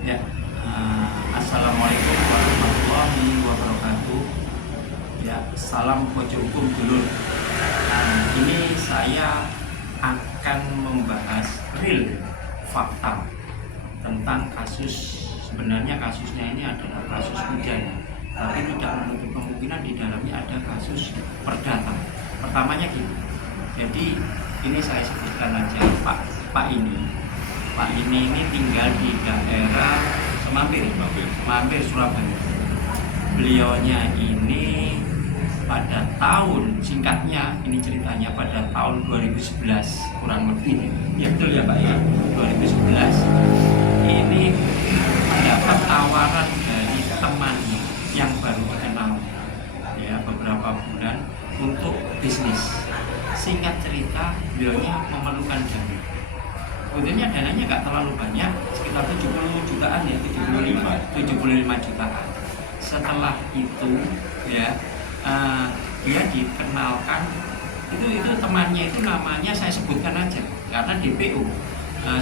Ya, Assalamualaikum warahmatullahi wabarakatuh. Ya, salam pojok hukum dulur. Ini saya akan membahas real fakta tentang kasus. Sebenarnya kasusnya ini adalah kasus pidana, tapi tidak menutup kemungkinan di dalamnya ada kasus perdata. Pertamanya gini. Jadi ini saya sebutkan aja Pak ini tinggal di daerah Semampir, Surabaya. Beliaunya ini pada tahun, singkatnya ini ceritanya pada tahun 2011 kurang lebih. Ya betul ya Pak ya, 2011 ini mendapat tawaran dari temannya yang baru dikenal ya beberapa bulan untuk bisnis. Singkat cerita, beliaunya memerlukan dana. Sebetulnya dananya nggak terlalu banyak, sekitar 70 jutaan ya, 75 jutaan. Setelah itu ya dia dikenalkan, itu temannya itu namanya saya sebutkan aja karena DPO,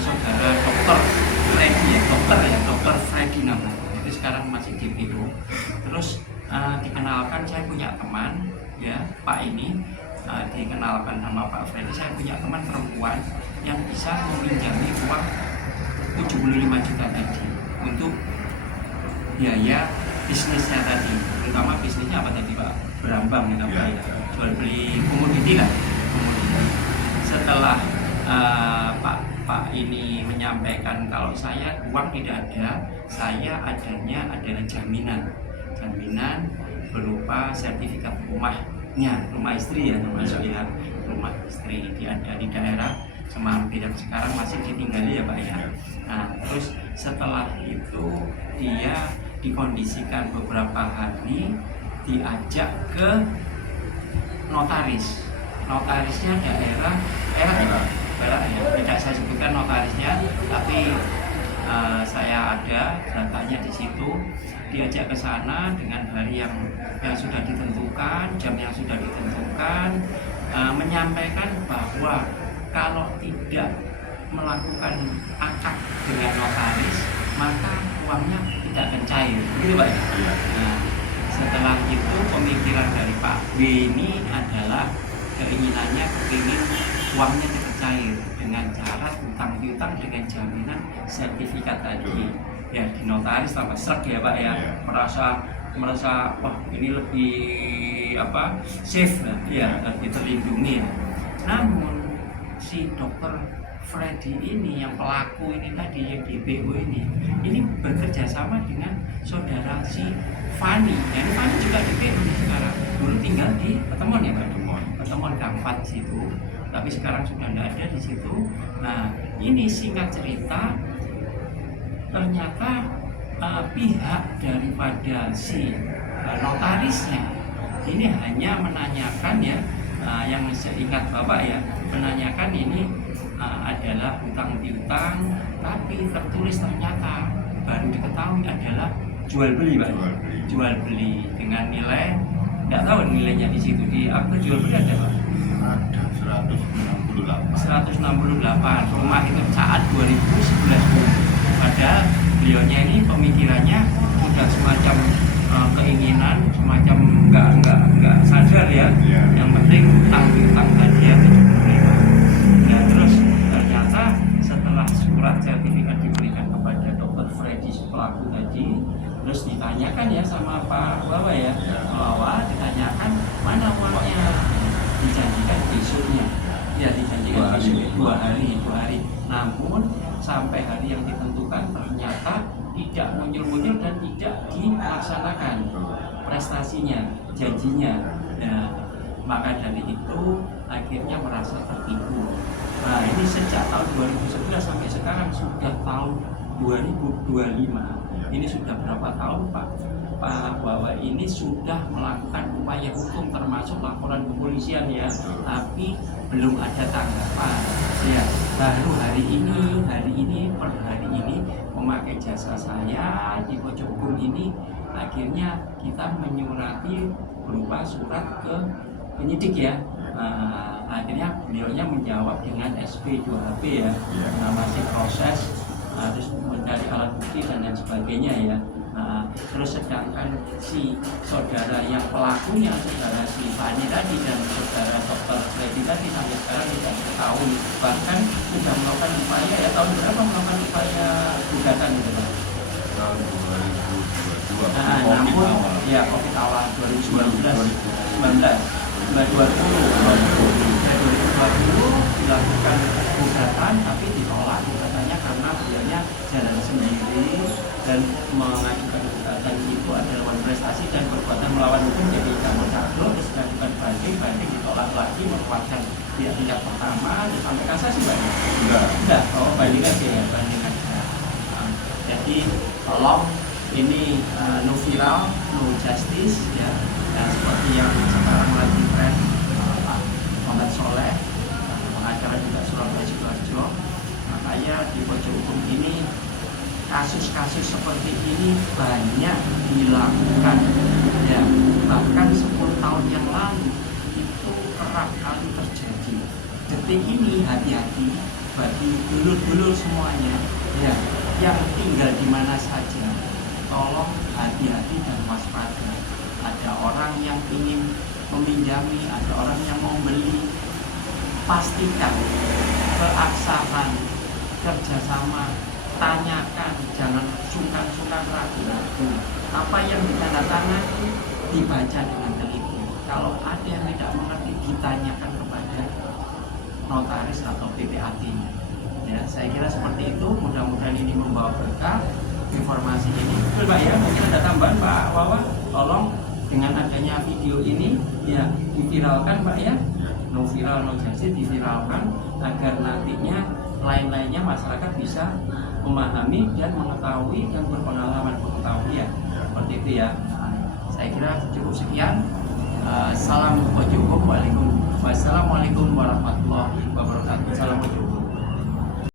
saudara dokter Freddy ya, dokter Freddy namanya. Itu sekarang masih DPO. Terus dikenalkan, saya punya teman ya Pak ini, dikenalkan sama Pak Freddy, saya punya teman perempuan yang bisa meminjami uang 75 juta tadi untuk biaya bisnisnya tadi, terutama bisnisnya apa tadi Pak? Berambang ya, jual beli komoditi lah. Setelah Pak ini menyampaikan kalau saya uang tidak ada, saya adanya adalah jaminan berupa sertifikat rumahnya, rumah istri ya termasuk ya, rumah istri dia ada di daerah Semampir, sekarang masih ditinggali ya Pak ya. Nah terus setelah itu dia dikondisikan beberapa hari, diajak ke notarisnya daerah ya, tidak saya sebutkan notarisnya, tapi saya ada datanya di situ. Diajak ke sana dengan hari yang sudah ditentukan, jam yang sudah ditentukan, menyampaikan bahwa kalau tidak melakukan akad dengan notaris maka uangnya tidak akan cair, begitu Pak ya? Nah, setelah itu pemikiran dari Pak W ini adalah keinginannya kepingin uangnya cepat cair dengan cara utang piutang dengan jaminan sertifikat tadi ya, di notaris sama srek ya Pak ya, merasa wah ini lebih safe lah ya, lebih terlindungi ya. Namun si dokter Freddy ini yang pelaku ini tadi, yang DPO ini bekerja sama dengan saudara si Fani. Jadi Fani juga DPO sekarang. Dulu tinggal di Petemon ya Pak, Petemon Gang 4 situ, tapi sekarang sudah tidak ada di situ. Nah ini singkat cerita, ternyata pihak daripada si notarisnya ini hanya menanyakan ya, yang seingat Bapak ya, menanyakan ini adalah hutang piutang, tapi tertulis ternyata baru diketahui adalah jual beli Pak, jual beli dengan nilai, tidak tahu nilainya di situ, di akte jual beli ada Pak? Ada 168 rumah itu saat 2011. Padahal beliaunya ini pemikirannya udah semacam keinginan, semacam nggak sadar ya, yang penting hutang piutang tadi ya 75. Nah terus ternyata setelah surat sertifikat diberikan kepada dokter Freddy pelaku tadi, terus ditanyakan ya sama Pak Bawa ya, Bawa ditanyakan mana uangnya, dijanjikan besoknya ya, dijanjikan besok 2 hari. Namun sampai hari yang ditentukan ternyata tidak muncul dan tidak dilaksanakan prestasinya, janjinya. Nah, maka dari itu akhirnya merasa tertipu. Nah ini sejak tahun 2011 sampai sekarang sudah tahun 2025. Ini sudah berapa tahun Pak bahwa ini sudah melakukan upaya hukum termasuk laporan kepolisian ya, tapi belum ada tanggapan ya. Baru hari ini per hari ini memakai jasa saya di pojok hukum ini, akhirnya kita menyurati berupa surat ke penyidik ya. Akhirnya beliaunya menjawab dengan SP 2HP ya, masih proses harus mencari alat bukti dan lain sebagainya ya. Terus sedangkan si saudara yang pelakunya, saudara si Fani tadi dan saudara Dr. Freddy tadi sampai sekarang tidak diketahui, bahkan sudah melakukan upaya ya, tahun berapa melakukan upaya gugatan itu Pak? Tahun 2022. Namun ya COVID awal 2019 dilakukan gugatan tapi ditolak gugatannya karena beliaunya jalan sendiri dan mengajukan gugatan itu adalah prestasi dan perbuatan melawan hukum, jadi campur aduk, terus dilakukan banding ditolak lagi, menguatkan pihak tingkat pertama sampai kasasi banyak. Enggak, banding aja ya, banding aja. Jadi tolong ini no viral, no justice ya, dan seperti yang sekarang lagi tren Pak Muhammad Soleh, pengacara juga Surabaya Sidoarjo. Makanya di pojok hukum ini kasus-kasus seperti ini banyak dilakukan ya, bahkan 10 tahun yang lalu itu kerap kali terjadi. Detik ini hati-hati bagi dulur-dulur semuanya ya, yang tinggal di mana saja, tolong hati-hati dan waspada. Ada orang yang ingin meminjami, ada orang yang mau beli, pastikan keabsahan, kerjasama, tanyakan, jangan sungkan-sungkan ragu-ragu. Apa yang ditandatangani dibaca dengan teliti. Kalau ada yang tidak mengerti, ditanyakan kepada notaris atau PPAT-nya. Ya, saya kira seperti itu. Mudah-mudahan ini membawa berkah informasi ini. Betul Pak ya, mungkin ada tambahan Pak Wawan. Tolong dengan adanya video ini ya diviralkan Pak ya. No viral, no justice, diviralkan agar nantinya lain-lainnya masyarakat bisa memahami dan mengetahui dan berpengalaman ya. Seperti itu ya. Saya kira cukup sekian. Salam pojok hukum. Wassalamualaikum warahmatullahi wabarakatuh. Salam pojok hukum.